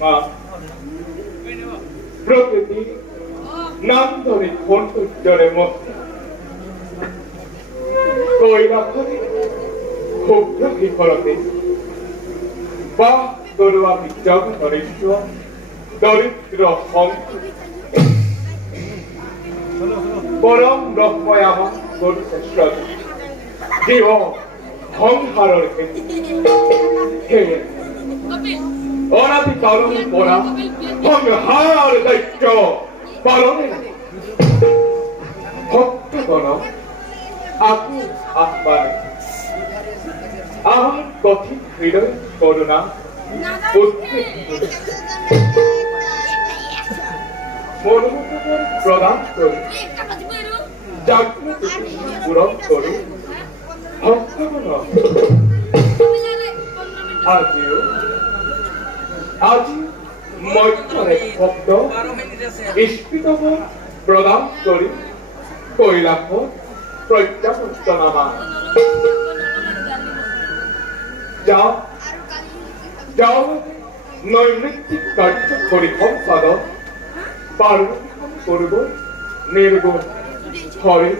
মা প্রকৃতি নান্দনিক সৌন্দর্যের মধ্যে কৈলাসরে ক্ষুদ্র বিফলতে বা দরুয়া জগতরিষ্ঠ দরিদ্র হংস পরম ব্রহ্ময় আমার শ্রেষ্ঠ জীব সংসারের ক্ষেত্রে অনাদি কারণ পড়া সংহার দায়িত্ব পালনে ভক্তগণ আকুল আহ্বানে আমার কঠিন হৃদয় করুণা মনোমতন প্রদান করে জাগ্রত পূরণ করে ভক্তগণ আজি মধ্যরে ভক্ত স্ফীতম প্রদান কৰি কৈলাস প্ৰত্যাৱৰ্তনামা যাও নৈমিত্তিক কাৰ্য কৰি সম্পাদন পাৰ্বতী কৰিব নিৰ্গুণ হৰি